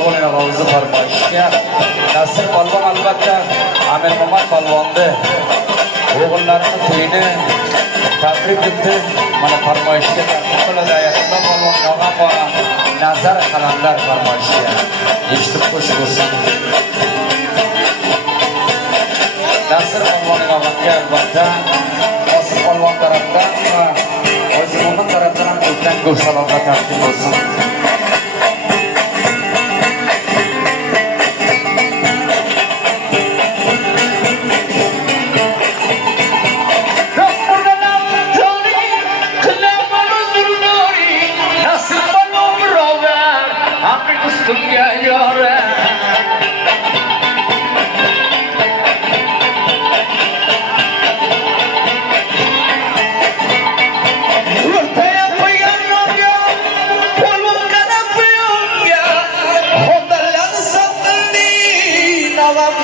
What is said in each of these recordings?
polvon ovozi farmoyishga Nasr polvon albatta Amir Muhammad polvonni o'g'illarini to'yini tabrik etdi. Mana farmoyishga taklif qiladi. Ayatullo polvon Nog'am va Nazar qalamlar farmoyishga eshitib qo'sh bo'lsin. Nasr polvon Nog'amga albatta Qosim polvon tarafdan va O'zimon tarafdan ham ko'pdan ko'p salomlar taqdim bo'lsin.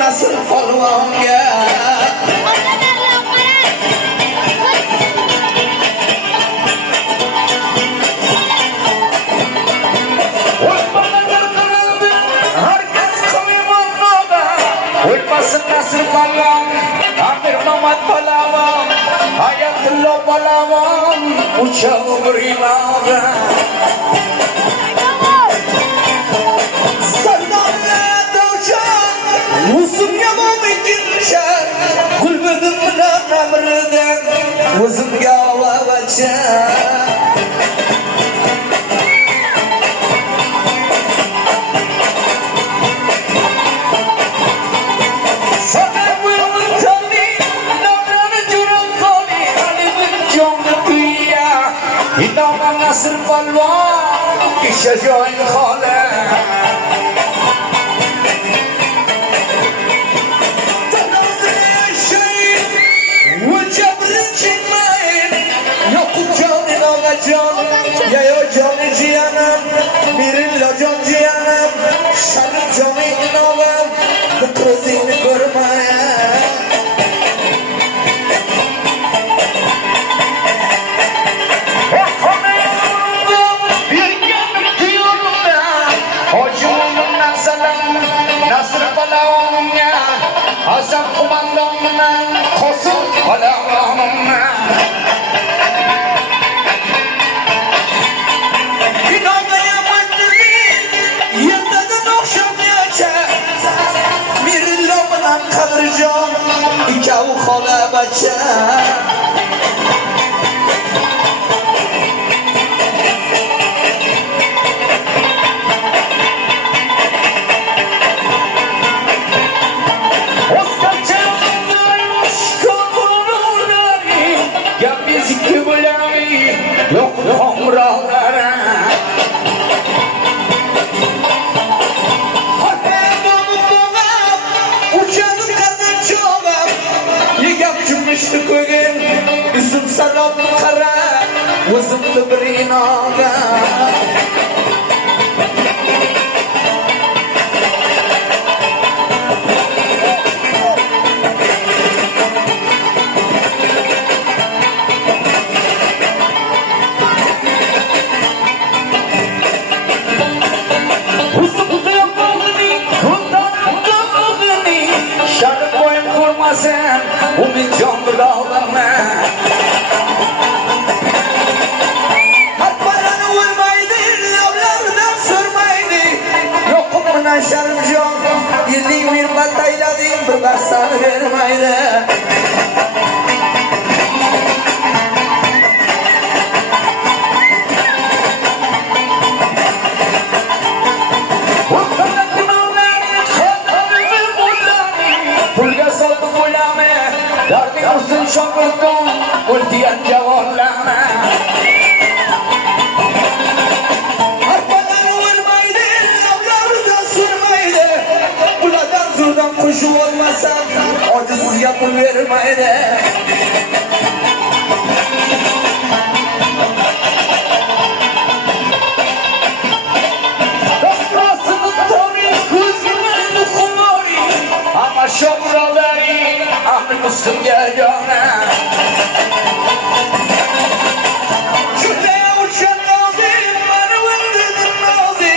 Nasr polvonga o'lmasin Nasr polvon, Amir Muhammad polvon, Ayatullo polvon, uchovur imomga Uzumga mo'minlar gulbidim bilan namridan o'zimga avacha Sabah uyuntani namrani jurum qoli alimin jonga kuya inoma Nasr polvon kisha joy xola Ya yo joni jiyanam, Mirilla jon jiyanam, Sharif joni inovim, bu ko'zingni ko'rmaya. Nasr polvonga, Hasan qo'mondonga, Qosim polvonga Qadrjon ikkovi xola bacha Ism salom qara o'zimni bir inoga Sharif bo'yin ko'rmasin umid jon birodorma Harpalarni o'lmaydi lavlaridan surmaydi yo'qimdan Sharifjon yilning bir baltaylading bir bastani bermaydi Darding usul shogirdon o'ldiyan javonlarni Harpalar o'lmaydi, lavlaridan surmaydi Ulardan zurdan qo'shib olmasam ojizga pul bermaydi Ama shogirdonlaring Amir Muhsinga jona Shunday uchun nozi, mani o'ldirdim nozi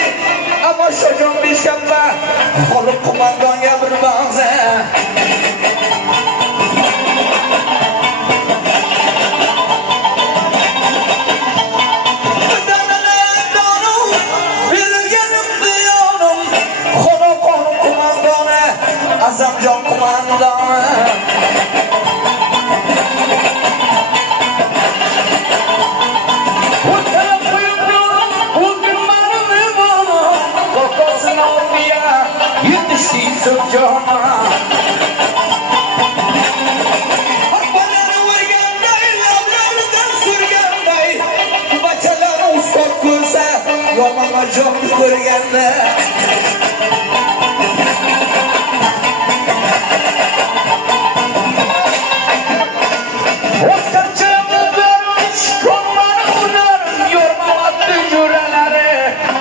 Ammo shojon şamba Olup kumandonga bir bağza Azamjon kumandona Yomama çok ko'rganda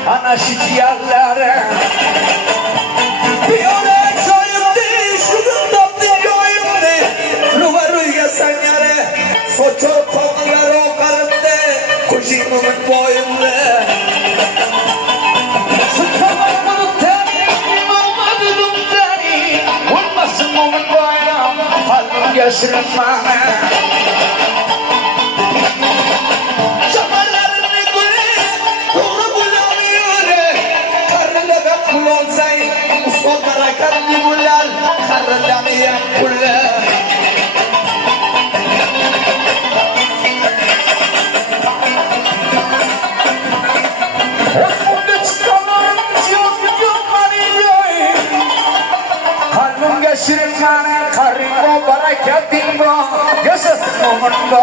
ana şikayetleri Piyole çayımdı, şunun tatlı yoyumdu Ruvaruyga sanyare, soçor konular okarımdı Kuşimumun boyumdu Sıkama buluttan, olmadı lumdani Olmasın mumun boyum, halım geçirin bana Karni bulal, karnamiyan kulal Osmanlı çıkanlarım yok mani yoy Kalbim geçirin bana, karim o, bereketin bu Yaşasın umut bu